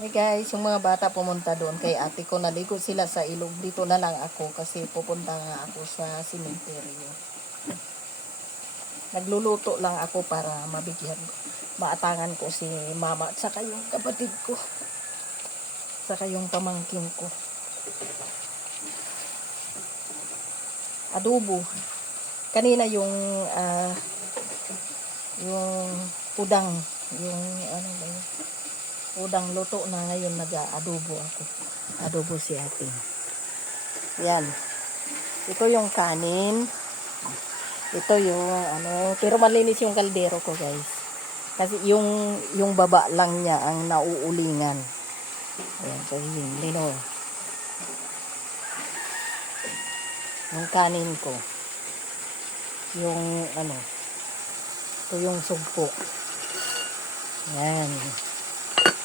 Hey guys, yung mga bata pumunta doon kay ate ko, naligo sila sa ilog. Dito na lang ako kasi pupunta nga ako sa simenteryo. Nagluluto lang ako para mabigyan, maatangan ko si mama at saka yung kapatid ko. Saka yung pamangkin ko. Adobo. Kanina yung udang, yung ano ba yun? Udang luto na, ngayon nag-adobo ako. Adobo si ate. Yan. Ito yung kanin. Ito yung pero malinis yung kaldero ko, guys. Kasi yung baba lang niya ang nauulingan. Ayan, so yung lino. Yung kanin ko. Yung ito yung sugpo. Yan.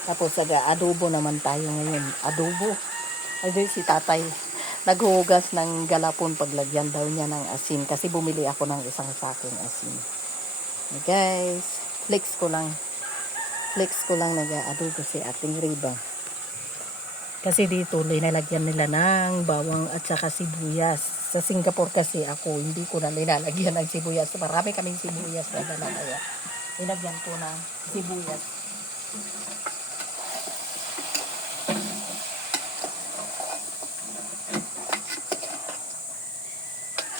Tapos adobo naman tayo ngayon. Adobo. Ay, si tatay naghuhugas ng galapon, paglagyan daw niya ng asin. Kasi bumili ako ng isang sakong asin. Okay, guys. Flex ko lang nag-adobo si ating riba. Kasi dito, linalagyan nila ng bawang at saka sibuyas. Sa Singapore kasi ako, hindi ko na linalagyan ng sibuyas. Marami kaming sibuyas na dala, kaya linagyan ko ng sibuyas.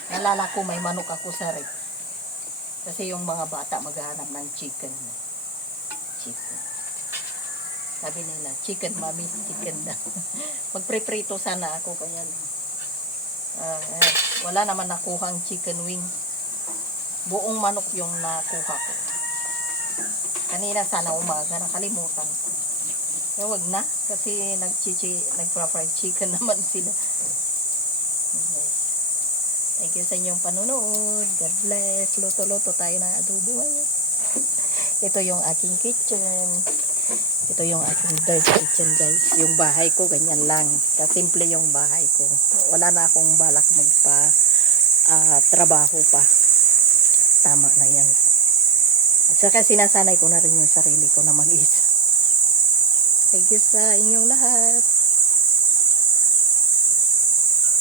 Nalala ko may manok ako sa rep. Kasi yung mga bata maghahanap ng chicken. Chicken. Sabi nila, chicken mommy, chicken na. Magpreprito sana ako, kanya wala naman nakuhang chicken wing. Buong manok yung nakuha ko. Kanina sana umaga, nakalimutan ko. Kaya wag na, kasi nagpa-fried chicken naman sila. Okay. Thank you sa inyong panunood. God bless. Luto-luto tayo ng adobo ngayon. Ito yung aking kitchen. Ito yung aking dirt kitchen, guys. Yung bahay ko, ganyan lang. Kasimple yung bahay ko. Wala na akong balak trabaho pa. Tama na yan. At saka sinasanay ko na rin yung sarili ko na mag-isa. Thank you sa inyong lahat.